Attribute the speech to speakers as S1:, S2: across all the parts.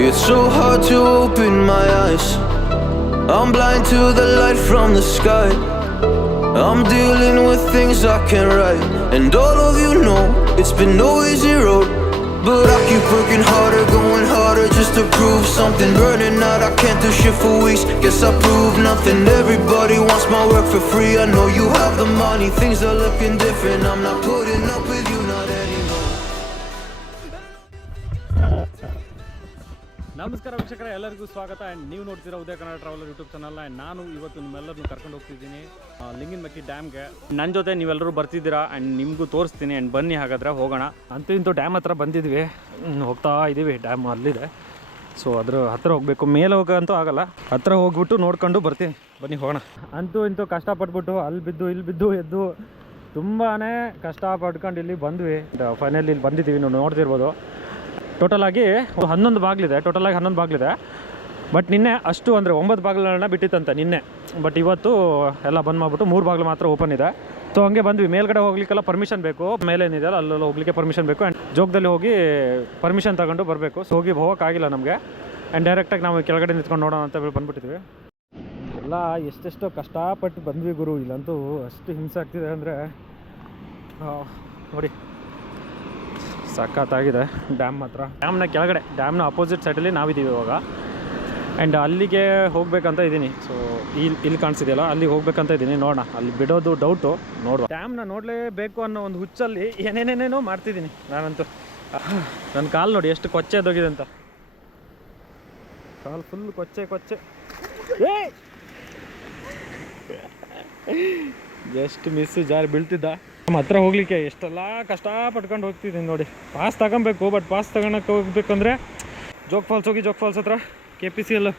S1: It's so hard to open my eyes. I'm blind to the light from the sky. I'm dealing with things I can't write. And all of you know it's been no easy road. But I keep working harder, going harder just to prove something. Burning out, I can't do shit for weeks. Guess I proved nothing. Everybody wants my work for free. I know you have the money, things are looking different. I'm not putting up with
S2: ನಮಸ್ಕಾರ ವೀಕ್ಷಕರ, ಎಲ್ಲರಿಗೂ ಸ್ವಾಗತ. And ನೀವು ನೋಡ್ತೀರಾ Udaya Kannada traveller YouTube channel and ನಾನು ಇವತ್ತು ನಿಮ್ಮೆಲ್ಲರನ್ನು ಕರ್ಕೊಂಡು ಹೋಗ್ತಿದ್ದೀನಿ ಲಿಂಗಿನ ಮಕ್ಕಿ ಡ್ಯಾಮ್ಗೆ ನನ್ನ ಜೊತೆ ನೀವೆಲ್ಲರೂ ಬರ್ತಿದ್ದೀರಾ ಆ್ಯಂಡ್ ನಿಮಗೂ ತೋರಿಸ್ತೀನಿ. ಆ್ಯಂಡ್ ಬನ್ನಿ ಹಾಗಾದ್ರೆ ಹೋಗೋಣ. ಅಂತೂ ಇಂತೂ ಡ್ಯಾಮ್ ಹತ್ರ ಬಂದಿದ್ವಿ. ಹೋಗ್ತಾ ಇದ್ದೀವಿ ಡ್ಯಾಮ್ ಅಲ್ಲಿದೆ. ಸೊ ಅದ್ರ ಹತ್ರ ಹೋಗಬೇಕು. ಮೇಲೆ ಹೋಗಂತೂ ಆಗಲ್ಲ. ಹತ್ರ ಹೋಗ್ಬಿಟ್ಟು ನೋಡ್ಕೊಂಡು ಬರ್ತೀನಿ. ಬನ್ನಿ ಹೋಗೋಣ. ಅಂತೂ ಇಂತೂ ಕಷ್ಟಪಟ್ಬಿಟ್ಟು ಅಲ್ಲಿ ಬಿದ್ದು, ಇಲ್ಲಿ ಬಿದ್ದು, ಎದ್ದು ತುಂಬಾ ಕಷ್ಟ ಪಡ್ಕೊಂಡು ಇಲ್ಲಿ ಬಂದ್ವಿ. ಫೈನಲಿ ಇಲ್ಲಿ ಬಂದಿದ್ದೀವಿ. ನೋಡ್ತಿರ್ಬೋದು. ಟೋಟಲ್ ಆಗಿ ಹನ್ನೊಂದು ಬಾಗಿಲಿದೆ ಟೋಟಲ್ ಆಗಿ ಹನ್ನೊಂದು ಬಾಗಿಲಿದೆ. ಬಟ್ ನಿನ್ನೆ ಅಷ್ಟು ಅಂದರೆ ಒಂಬತ್ತು ಬಾಗಿಲನ್ನ ಬಿಟ್ಟಿತ್ತಂತೆ ನಿನ್ನೆ. ಬಟ್ ಇವತ್ತು ಎಲ್ಲ ಬಂದ್ ಮಾಡಿಬಿಟ್ಟು ಮೂರು ಬಾಗಿಲು ಮಾತ್ರ ಓಪನ್ ಇದೆ. ಸೊ ಹಂಗೆ ಬಂದ್ವಿ. ಮೇಲ್ಗಡೆ ಹೋಗ್ಲಿಕ್ಕೆಲ್ಲ ಪರ್ಮಿಷನ್ ಬೇಕು. ಮೇಲೇನಿದೆ ಅಲ್ಲೆಲ್ಲ ಹೋಗ್ಲಿಕ್ಕೆ ಪರ್ಮಿಷನ್ ಬೇಕು. ಆ್ಯಂಡ್ ಜೋಗದಲ್ಲಿ ಹೋಗಿ ಪರ್ಮಿಷನ್ ತಗೊಂಡು ಬರಬೇಕು. ಸೊ ಹೋಗಿ ಹೋಗೋಕ್ಕಾಗಿಲ್ಲ ನಮಗೆ. ಆ್ಯಂಡ್ ಡೈರೆಕ್ಟಾಗಿ ನಾವು ಕೆಳಗಡೆ ನಿಂತ್ಕೊಂಡು ನೋಡೋಣ ಅಂತ ಹೇಳಿ ಬಂದ್ಬಿಟ್ಟಿದ್ವಿ. ಎಲ್ಲ ಎಷ್ಟೆಷ್ಟೋ ಕಷ್ಟಪಟ್ಟು ಬಂದ್ವಿ ಗುರು. ಇಲ್ಲಂತೂ ಅಷ್ಟು ಹಿಂಸೆ ಆಗ್ತಿದೆ ಅಂದರೆ ನೋಡಿ. ಸಖತ್ತಾಗಿದೆ ಡ್ಯಾಮ್ ಮಾತ್ರ ಡ್ಯಾಮ್ನ ಕೆಳಗಡೆ, ಡ್ಯಾಮ್ನ ಅಪೋಸಿಟ್ ಸೈಡಲ್ಲಿ ನಾವಿದ್ದೀವಿ ಇವಾಗ. ಆ್ಯಂಡ್ ಅಲ್ಲಿಗೆ ಹೋಗಬೇಕಂತ ಇದ್ದೀನಿ. ಸೊ ಇಲ್ಲಿ ಇಲ್ಲಿ ಕಾಣಿಸಿದೆಯಲ್ಲ ಅಲ್ಲಿಗೆ ಹೋಗ್ಬೇಕಂತ ಇದ್ದೀನಿ. ನೋಡೋಣ, ಅಲ್ಲಿ ಬಿಡೋದು ಡೌಟು ನೋಡುವ. ಡ್ಯಾಮ್ನ ನೋಡಲೇಬೇಕು ಅನ್ನೋ ಒಂದು ಹುಚ್ಚಲ್ಲಿ ಏನೇನೇನೇನೋ ಮಾಡ್ತಿದ್ದೀನಿ ನಾನಂತೂ. ನನ್ನ ಕಾಲು ನೋಡಿ ಎಷ್ಟು ಕೊಚ್ಚೆ ಅದೋಗಿದೆ ಅಂತ. ಕಾಲು ಫುಲ್ ಕೊಚ್ಚೆ ಕೊಚ್ಚೆ. ಏ ಜಸ್ಟ್ ಮಿಸ್ ಜಾರಿ ಬೀಳ್ತಿದ್ದ. ನಮ್ಮ ಹತ್ರ ಹೋಗ್ಲಿಕ್ಕೆ ಎಷ್ಟೆಲ್ಲ ಕಷ್ಟ ಪಟ್ಕೊಂಡು ಹೋಗ್ತಿದ್ದೀನಿ ನೋಡಿ. ಪಾಸ್ ತಗೊಬೇಕು ಬಟ್ ಪಾಸ್ ತಗೊಳಕ್ಕೆ ಹೋಗ್ಬೇಕಂದ್ರೆ ಜೋಗ್ ಫಾಲ್ಸ್ ಹೋಗಿ, ಜೋಗ್ ಫಾಲ್ಸ್ ಹತ್ರ ಕೆ ಪಿ ಸಿ ಎಲ್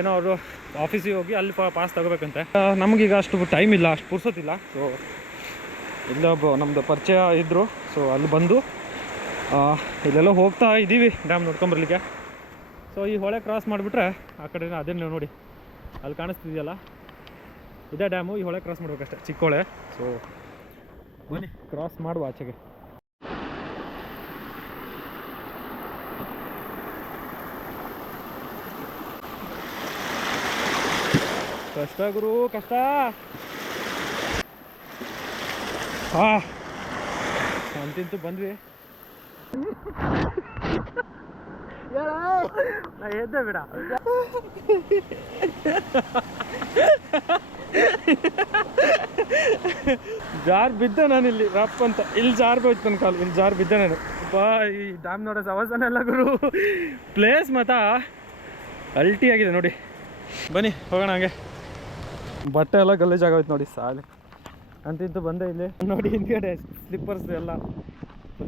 S2: ಏನೋ ಅವರು ಆಫೀಸಿಗೆ ಹೋಗಿ ಅಲ್ಲಿ ಪಾಸ್ ತಗೋಬೇಕಂತೆ. ನಮಗೀಗ ಅಷ್ಟು ಟೈಮ್ ಇಲ್ಲ, ಅಷ್ಟು ಪುರ್ಸೋತಿಲ್ಲ ಸೊ ಇಲ್ಲೊಬ್ಬ ನಮ್ಮದು ಪರಿಚಯ ಇದ್ದರು ಸೊ ಅಲ್ಲಿ ಬಂದು ಇಲ್ಲೆಲ್ಲ ಹೋಗ್ತಾ ಇದ್ದೀವಿ ಡ್ಯಾಮ್ ನೋಡ್ಕೊಂಬರ್ಲಿಕ್ಕೆ. ಸೊ ಈ ಹೊಳೆ ಕ್ರಾಸ್ ಮಾಡಿಬಿಟ್ರೆ ಆ ಕಡೆ ಅದೇ ನೋಡಿ. ಅಲ್ಲಿ ಕಾಣಿಸ್ತಿದೆಯಲ್ಲ? ಇದೇ ಡ್ಯಾಮು ಈ ಹೊಳೆ ಕ್ರಾಸ್ ಮಾಡ್ಬೇಕಷ್ಟೆ, ಚಿಕ್ಕ ಹೊಳೆ. ಸೊ ಬನ್ನಿ ಕ್ರಾಸ್ ಮಾಡುವ ಆಚೆಗೆ. ಕಷ್ಟ ಗುರು ಕಷ್ಟ. ಹಾ. ಅಂತಿಂತೂ ಬಂದ್ವಿ. ನಾ ಎದ್ದೆ ಬಿಡ. ಜಾರ್ ಬಿದ್ದೆ ನಾನು ಇಲ್ಲಿ ರಪ್ ಅಂತ. ಇಲ್ಲಿ ಜಾರ್ ಹೋಯ್ತು ನನ್ನ ಕಾಲು, ಇಲ್ಲಿ ಜಾರ್ ಬಿದ್ದೆ ನಾನು. ಬಾ, ಈ ಡ್ಯಾಮ್ ನೋಡೋ ಸವಾಸನ ಎಲ್ಲ ಗುರು. ಪ್ಲೇಸ್ ಮತ ಅಲ್ಟಿ ಆಗಿದೆ ನೋಡಿ. ಬನ್ನಿ, ಹೋಗೋಣ ಹಂಗೆ. ಬಟ್ಟೆ ಎಲ್ಲ ಗಲೀಜಾಗೋಯ್ತು ನೋಡಿ, ಸಾಲಿ. ಅಂತಿದ್ದು ಬಂದೆ ಇಲ್ಲಿ. ನೋಡಿ, ಹಿಂದ್ಗಡೆ ಸ್ಲಿಪ್ಪರ್ಸ್ ಎಲ್ಲ.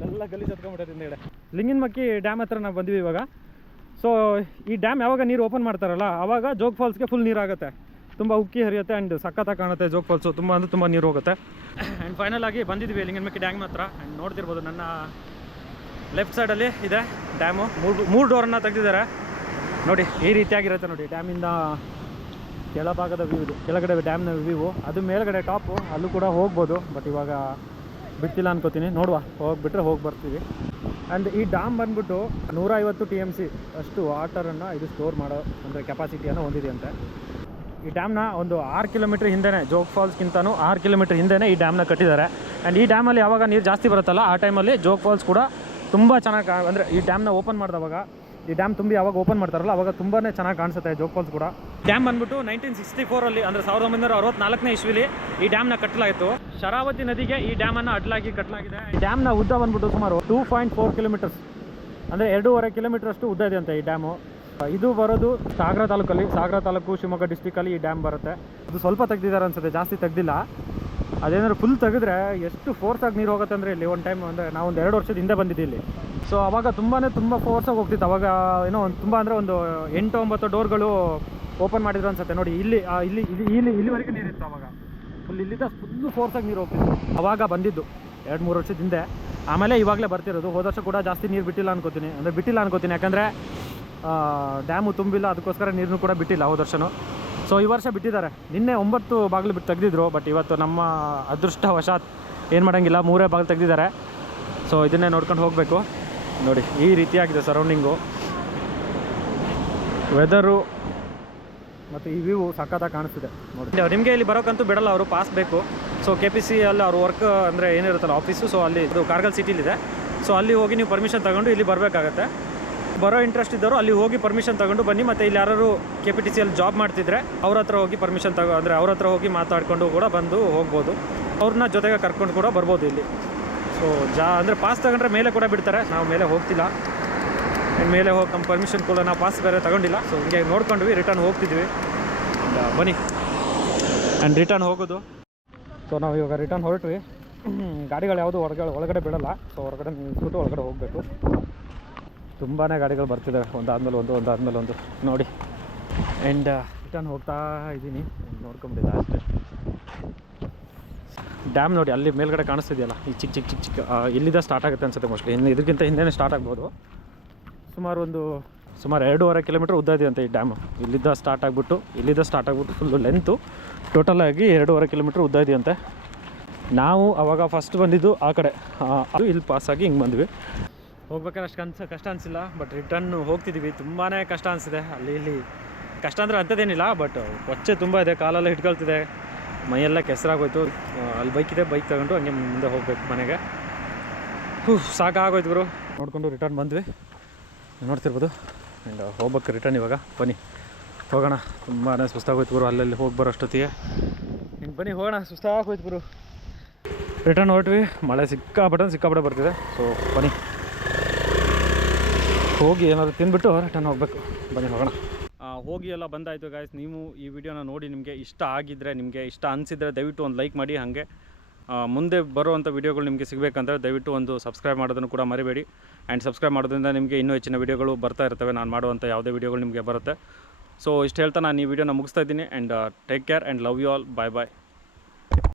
S2: ಎಲ್ಲ ಗಲ್ಲಿ ಹತ್ಕೊಂಡ್ಬಿಟ್ಟೈತೆ ಹಿಂದ್ಗಡೆ. ಲಿಂಗಿನಮಕ್ಕಿ ಡ್ಯಾಮ್ ಹತ್ರ ನಾವು ಬಂದ್ವಿ ಇವಾಗ. ಸೊ ಈ ಡ್ಯಾಮ್ ಯಾವಾಗ ನೀರು ಓಪನ್ ಮಾಡ್ತಾರಲ್ಲ, ಅವಾಗ ಜೋಗ್ ಫಾಲ್ಸ್ಗೆ ಫುಲ್ ನೀರಾಗುತ್ತೆ ತುಂಬ ಉಕ್ಕಿ ಹರಿಯುತ್ತೆ ಆ್ಯಂಡ್ ಸಖತ್ತಾಗಿ ಕಾಣುತ್ತೆ ಜೋಗ್ ಫಾಲ್ಸು ತುಂಬ ಅಂದರೆ ತುಂಬ ನೀರು ಹೋಗುತ್ತೆ. ಆ್ಯಂಡ್ ಫೈನಲ್ ಆಗಿ ಬಂದಿದ್ವಿ ಲಿಂಗನಮಕ್ಕಿ ಡ್ಯಾಮ್ ಹತ್ರ. ಆ್ಯಂಡ್ ನೋಡ್ತಿರ್ಬೋದು ನನ್ನ ಲೆಫ್ಟ್ ಸೈಡಲ್ಲಿ ಇದೆ ಡ್ಯಾಮು ಮೂರು ಮೂರು ಡೋರನ್ನು ತೆಗೆದಿದ್ದಾರೆ. ನೋಡಿ, ಈ ರೀತಿಯಾಗಿರುತ್ತೆ ನೋಡಿ ಡ್ಯಾಮಿಂದ ಕೆಳಭಾಗದ ವ್ಯೂ ಇದು. ಕೆಳಗಡೆ ಡ್ಯಾಮ್ನ ವ್ಯೂ ಅದು ಮೇಲ್ಗಡೆ ಟಾಪು ಅಲ್ಲೂ ಕೂಡ ಹೋಗ್ಬೋದು ಬಟ್ ಇವಾಗ ಬಿತ್ತಿಲ್ಲ ಅನ್ಕೋತೀನಿ. ನೋಡುವ. ಹೋಗ್ಬಿಟ್ರೆ ಹೋಗಿ ಬರ್ತೀವಿ. ಆ್ಯಂಡ್ ಈ ಡ್ಯಾಮ್ ಬಂದ್ಬಿಟ್ಟು ನೂರ ಐವತ್ತು ಟಿ ಎಂ ಸಿ ಅಷ್ಟು ವಾಟರನ್ನು ಇದು ಸ್ಟೋರ್ ಮಾಡೋ ಅಂದರೆ ಕೆಪಾಸಿಟಿಯನ್ನು ಹೊಂದಿದೆ ಅಂತೆ. ಈ ಡ್ಯಾಮ್ನ ಒಂದು ಆರು ಕಿಲೋಮೀಟ್ರ್ ಹಿಂದೆನೇ ಜೋಗ್ ಫಾಲ್ಸ್ಗಿಂತನೂ ಆರು ಕಿಲೋಮೀಟ್ರ್ ಹಿಂದೆನೇ ಈ ಡ್ಯಾಮ್ನ ಕಟ್ಟಿದ್ದಾರೆ. ಆ್ಯಂಡ್ ಈ ಡ್ಯಾಮಲ್ಲಿ ಯಾವಾಗ ನೀರು ಜಾಸ್ತಿ ಬರುತ್ತಲ್ಲ ಆ ಟೈಮಲ್ಲಿ ಜೋಗ್ ಫಾಲ್ಸ್ ಕೂಡ ತುಂಬ ಚೆನ್ನಾಗಿ ಅಂದರೆ ಈ ಡ್ಯಾಮ್ನ ಓಪನ್ ಮಾಡಿದವಾಗ ಈ ಡ್ಯಾಮ್ ತುಂಬಿ ಯಾವಾಗ ಓಪನ್ ಮಾಡ್ತಾರಲ್ಲ ಅವಾಗ ತುಂಬಾ ಚೆನ್ನಾಗಿ ಕಾಣಿಸುತ್ತೆ ಜೋಗ್ ಫಾಲ್ಸ್ ಕೂಡ. ಡ್ಯಾಮ್ ಬಂದ್ಬಿಟ್ಟು ನೈನ್ಟೀನ್ ಸಿಕ್ಸ್ಟಿ ಫೋರಲ್ಲಿ ಅಂದರೆ ಸಾವಿರದ ಒಂಬೈನೂರ ಅರವತ್ನಾಲ್ಕನೇ ಇಸ್ವಿಲಿ ಈ ಡ್ಯಾಮ್ನ ಕಟ್ಟಲಾಯಿತು. ಶರಾವತಿ ನದಿಗೆ ಈ ಡ್ಯಾಮನ್ನು ಅಡ್ಲಾಗಿ ಕಟ್ಟಲಾಗಿದೆ. ಈ ಡ್ಯಾಮ್ನ ಉದ್ದ ಬಂದ್ಬಿಟ್ಟು ಸುಮಾರು ಟೂ ಪಾಯಿಂಟ್ ಫೋರ್ ಕಿಲೋಮೀಟರ್ಸ್ ಅಂದರೆ ಎರಡೂವರೆ ಕಿಲೋಮೀಟರ್ ಅಷ್ಟು ಉದ್ದ ಇದೆ ಅಂತ ಈ ಡ್ಯಾಮು. ಇದು ಬರೋದು ಸಾಗರ ತಾಲೂಕಲ್ಲಿ. ಸಾಗರ ತಾಲೂಕು, ಶಿವಮೊಗ್ಗ ಡಿಸ್ಟಿಕಲ್ಲಿ ಈ ಡ್ಯಾಮ್ ಬರುತ್ತೆ. ಅದು ಸ್ವಲ್ಪ ತೆಗ್ದಿದ್ದಾರೆ ಅನ್ಸುತ್ತೆ, ಜಾಸ್ತಿ ತೆಗ್ದಿಲ್ಲ. ಅದೇನಾದ್ರು ಫುಲ್ ತೆಗೆದ್ರೆ ಎಷ್ಟು ಫೋರ್ಸಾಗಿ ನೀರು ಹೋಗುತ್ತೆ ಅಂದರೆ ಇಲ್ಲಿ ಒಂದು ಟೈಮ್ ಅಂದರೆ ನಾವು ಒಂದು ಎರಡು ವರ್ಷದ ಹಿಂದೆ ಬಂದಿದ್ದೆ ಇಲ್ಲಿ. ಸೊ ಅವಾಗ ತುಂಬಾ ತುಂಬ ಫೋರ್ಸಾಗಿ ಹೋಗ್ತಿತ್ತು. ಅವಾಗ ಏನೋ ಒಂದು ತುಂಬ ಅಂದರೆ ಒಂದು ಎಂಟು ಒಂಬತ್ತು ಡೋರ್ಗಳು ಓಪನ್ ಮಾಡಿದ್ರು ಅನ್ಸುತ್ತೆ. ನೋಡಿ, ಇಲ್ಲಿ ಇಲ್ಲಿ ಇಲ್ಲಿ ಇಲ್ಲಿ, ಇಲ್ಲಿವರೆಗೆ ನೀರಿತ್ತು ಅವಾಗ. ಫುಲ್ ಇಲ್ಲಿಂದ ಫುಲ್ಲು ಫೋರ್ಸಾಗಿ ನೀರು ಹೋಗ್ತಿತ್ತು. ಅವಾಗ ಬಂದಿದ್ದು ಎರಡು ಮೂರು ವರ್ಷದ ಹಿಂದೆ. ಆಮೇಲೆ ಇವಾಗಲೇ ಬರ್ತಿರೋದು. ಹೋದ ವರ್ಷ ಕೂಡ ಜಾಸ್ತಿ ನೀರು ಬಿಟ್ಟಿಲ್ಲ ಅನ್ಕೋತೀನಿ. ಅಂದರೆ ಬಿಟ್ಟಿಲ್ಲ ಅನ್ಕೋತೀನಿ. ಯಾಕಂದರೆ ಡ್ಯಾಮು ತುಂಬಿಲ್ಲ, ಅದಕ್ಕೋಸ್ಕರ ನೀರನ್ನು ಕೂಡ ಬಿಟ್ಟಿಲ್ಲ ಹೋದ ವರ್ಷನೂ. ಸೊ ಈ ವರ್ಷ ಬಿಟ್ಟಿದ್ದಾರೆ. ನಿನ್ನೆ ಒಂಬತ್ತು ಬಾಗಿಲು ಬಿಟ್ಟು ತೆಗೆದಿದ್ರು ಬಟ್ ಇವತ್ತು ನಮ್ಮ ಅದೃಷ್ಟವಶಾತ್ ಏನು ಮಾಡೋಂಗಿಲ್ಲ, ಮೂರೇ ಬಾಗಿಲು ತೆಗೆದಿದ್ದಾರೆ. ಸೊ ಇದನ್ನೇ ನೋಡ್ಕೊಂಡು ಹೋಗಬೇಕು. ನೋಡಿ, ಈ ರೀತಿಯಾಗಿದೆ ಸರೌಂಡಿಂಗು ವೆದರು ಮತ್ತು ಈ ವ್ಯೂ ಸಖತ್ತಾಗಿ ಕಾಣಿಸ್ತಿದೆ. ನೋಡಿ. ನಿಮಗೆ ಇಲ್ಲಿ ಬರೋಕ್ಕಂತೂ ಬಿಡಲ್ಲ ಅವರು ಪಾಸ್ ಬೇಕು. ಸೊ ಕೆ ಪಿ ಸಿ ಅಲ್ಲಿ ಅವ್ರ ವರ್ಕ್ ಅಂದರೆ ಏನಿರುತ್ತಲ್ಲ ಆಫೀಸು ಸೊ ಅಲ್ಲಿ ಇದು ಕಾರ್ಗಲ್ ಸಿಟಿಲಿದೆ ಸೊ ಅಲ್ಲಿ ಹೋಗಿ ನೀವು ಪರ್ಮಿಷನ್ ತಗೊಂಡು ಇಲ್ಲಿ ಬರಬೇಕಾಗತ್ತೆ. ಬರೋ ಇಂಟ್ರೆಸ್ಟ್ ಇದ್ದವರು ಅಲ್ಲಿ ಹೋಗಿ ಪರ್ಮಿಷನ್ ತಗೊಂಡು ಬನ್ನಿ, ಮತ್ತು ಇಲ್ಲಿ ಯಾರು ಕೆ ಪಿ ಟಿ ಸಿಯಲ್ಲಿ ಜಾಬ್ ಮಾಡ್ತಿದ್ರೆ ಅವ್ರ ಹತ್ರ ಹೋಗಿ ಪರ್ಮಿಷನ್ ತಗೋ, ಅಂದರೆ ಅವ್ರ ಹತ್ರ ಹೋಗಿ ಮಾತಾಡ್ಕೊಂಡು ಕೂಡ ಬಂದು ಹೋಗ್ಬೋದು. ಅವ್ರನ್ನ ಜೊತೆಗೆ ಕರ್ಕೊಂಡು ಕೂಡ ಬರ್ಬೋದು ಇಲ್ಲಿ. ಸೊ ಜಾ, ಅಂದರೆ ಪಾಸ್ ತಗೊಂಡ್ರೆ ಮೇಲೆ ಕೂಡ ಬಿಡ್ತಾರೆ, ನಾವು ಮೇಲೆ ಹೋಗ್ತಿಲ್ಲ. ಆ್ಯಂಡ್ ಮೇಲೆ ಹೋಗಿ ನಮ್ಮ ಪರ್ಮಿಷನ್ ಕೂಡ ನಾವು ಪಾಸ್ ಬೇರೆ ತಗೊಂಡಿಲ್ಲ. ಸೊ ಹಿಂಗೆ ನೋಡ್ಕೊಂಡ್ವಿ ರಿಟರ್ನ್ ಹೋಗ್ತಿದ್ವಿ. ಬನ್ನಿ. ಆ್ಯಂಡ್ ರಿಟರ್ನ್ ಹೋಗೋದು. ಸೊ ನಾವು ಇವಾಗ ರಿಟರ್ನ್ ಹೊರಟ್ವಿ. ಗಾಡಿಗಳು ಯಾವುದು ಹೊರಗಡೆ ಒಳಗಡೆ ಬಿಡೋಲ್ಲ. ಸೊ ಹೊರಗಡೆ ನಿಲ್ಸ್ಬಿಟ್ಟು ಒಳಗಡೆ ಹೋಗಬೇಕು. ತುಂಬಾ ಗಾಡಿಗಳು ಬರ್ತಿದ್ದಾವೆ ಒಂದಾದ್ಮೇಲೆ ಒಂದು ಒಂದಾದ್ಮೇಲೆ ಒಂದು. ನೋಡಿ. ಆ್ಯಂಡ್ ರಿಟರ್ನ್ ಹೋಗ್ತಾ ಇದ್ದೀನಿ. ನೋಡ್ಕೊಂಬಿಟ್ಟಿದ್ದೆ ಅಷ್ಟೇ ಡ್ಯಾಮ್ ನೋಡಿ, ಅಲ್ಲಿ ಮೇಲ್ಗಡೆ ಕಾಣಿಸ್ತಿದೆಯಲ್ಲ? ಈ ಚಿಕ್ಕ ಚಿಕ್ಕ ಚಿಕ್ಕ ಚಿಕ್ಕ ಇಲ್ಲಿಂದ ಸ್ಟಾರ್ಟ್ ಆಗುತ್ತೆ ಅನ್ಸುತ್ತೆ ಮೋಸ್ಟ್ಲಿ ಇನ್ನು ಇದಕ್ಕಿಂತ ಹಿಂದೆನೇ ಸ್ಟಾರ್ಟ್ ಆಗ್ಬೋದು. ಸುಮಾರು ಒಂದು, ಸುಮಾರು ಎರಡೂವರೆ ಕಿಲೋಮೀಟ್ರ್ ಉದ್ದ ಇದೆ ಅಂತ ಈ ಡ್ಯಾಮು ಇಲ್ಲಿದ್ದ ಸ್ಟಾರ್ಟ್ ಆಗಿಬಿಟ್ಟು ಇಲ್ಲಿದ್ದ ಸ್ಟಾರ್ಟ್ ಆಗಿಬಿಟ್ಟು ಫುಲ್ಲು ಲೆಂತು ಟೋಟಲಾಗಿ ಎರಡೂವರೆ ಕಿಲೋಮೀಟ್ರ್ ಉದ್ದ ಇದೆಯಂತೆ. ನಾವು ಅವಾಗ ಫಸ್ಟ್ ಬಂದಿದ್ದು ಆ ಕಡೆ. ಅದು ಇಲ್ಲಿ ಪಾಸಾಗಿ ಹಿಂಗೆ ಬಂದ್ವಿ. ಹೋಗ್ಬೇಕಾದ್ರೆ ಅಷ್ಟು ಕನ್ಸ ಕಷ್ಟ ಅನಿಸಿಲ್ಲ ಬಟ್ ರಿಟರ್ನ್ ಹೋಗ್ತಿದ್ದೀವಿ ತುಂಬಾ ಕಷ್ಟ ಅನಿಸಿದೆ. ಅಲ್ಲಿ ಇಲ್ಲಿ ಕಷ್ಟ ಅಂದರೆ ಅಂಥದ್ದೇನಿಲ್ಲ ಬಟ್ ಕೊಚ್ಚೆ ತುಂಬ ಇದೆ. ಕಾಲೆಲ್ಲ ಹಿಡ್ಕೊಳ್ತಿದೆ. ಮೈಯೆಲ್ಲ ಕೆಸರಾಗೋಯ್ತು. ಅಲ್ಲಿ ಬೈಕ್ ಇದೆ ಬೈಕ್ ತಗೊಂಡು ಹಂಗೆ ಮುಂದೆ ಹೋಗ್ಬೇಕು ಮನೆಗೆ. ಹೂ, ಸಾಕಾಗೋಯ್ತು ಗುರು. ನೋಡಿಕೊಂಡು ರಿಟರ್ನ್ ಬಂದ್ವಿ. ನೋಡ್ತಿರ್ಬೋದು. ಆ್ಯಂಡ್ ಹೋಗ್ಬೇಕು ರಿಟರ್ನ್ ಇವಾಗ. ಬನ್ನಿ. ಹೋಗೋಣ. ತುಂಬಾ ಸುಸ್ತಾಗೋಯ್ತು ಗುರು. ಅಲ್ಲಲ್ಲಿ ಹೋಗಿ ಬರೋಷ್ಟೊತ್ತಿಗೆ ಹಿಂಗೆ ಬನ್ನಿ, ಹೋಗೋಣ. ಸುಸ್ತಾಗೋಯ್ತು ಗುರು. ರಿಟರ್ನ್ ಹೊರಟ್ವಿ. ಮಳೆ ಸಿಕ್ಕಾಪಟ್ಟೆ ಸಿಕ್ಕಾಪಟ್ಟೆ ಬರ್ತಿದೆ. ಸೊ ಬನ್ನಿ. ಹೋಗಿ ಏನಾದರೂ ತಿಂದ್ಬಿಟ್ಟು ರಿಟರ್ನ್ ಹೋಗಬೇಕು. ಬನ್ನಿ ಹೋಗೋಣ. ಹೋಗಿ ಎಲ್ಲ ಬಂದಾಯಿತು ಗಾಯ್ಸ್ ನೀವು ಈ ವಿಡಿಯೋನ ನೋಡಿ ನಿಮಗೆ ಇಷ್ಟ ಆಗಿದ್ರೆ, ನಿಮಗೆ ಇಷ್ಟ ಅನಿಸಿದರೆ ದಯವಿಟ್ಟು ಒಂದು ಲೈಕ್ ಮಾಡಿ ಹಾಗೆ. ಮುಂದೆ ಬರುವಂಥ ವಿಡಿಯೋಗಳು ನಿಮಗೆ ಸಿಗಬೇಕಂದ್ರೆ ದಯವಿಟ್ಟು ಒಂದು ಸಬ್ಸ್ಕ್ರೈಬ್ ಮಾಡೋದನ್ನು ಕೂಡ ಮರಿಬೇಡಿ. ಆ್ಯಂಡ್ ಸಬ್ಸ್ಕ್ರೈಬ್ ಮಾಡೋದ್ರಿಂದ ನಿಮಗೆ ಇನ್ನೂ ಹೆಚ್ಚಿನ ವಿಡಿಯೋಗಳು ಬರ್ತಾ ಇರ್ತವೆ. ನಾನು ಮಾಡುವಂಥ ಯಾವುದೇ ವಿಡಿಯೋಗಳು ನಿಮಗೆ ಬರುತ್ತೆ. ಸೊ ಇಷ್ಟು ಹೇಳ್ತಾ ನಾನು ಈ ವಿಡಿಯೋನ ಮುಗಿಸ್ತಾ ಇದ್ದೀನಿ. And take care and love you all bye bye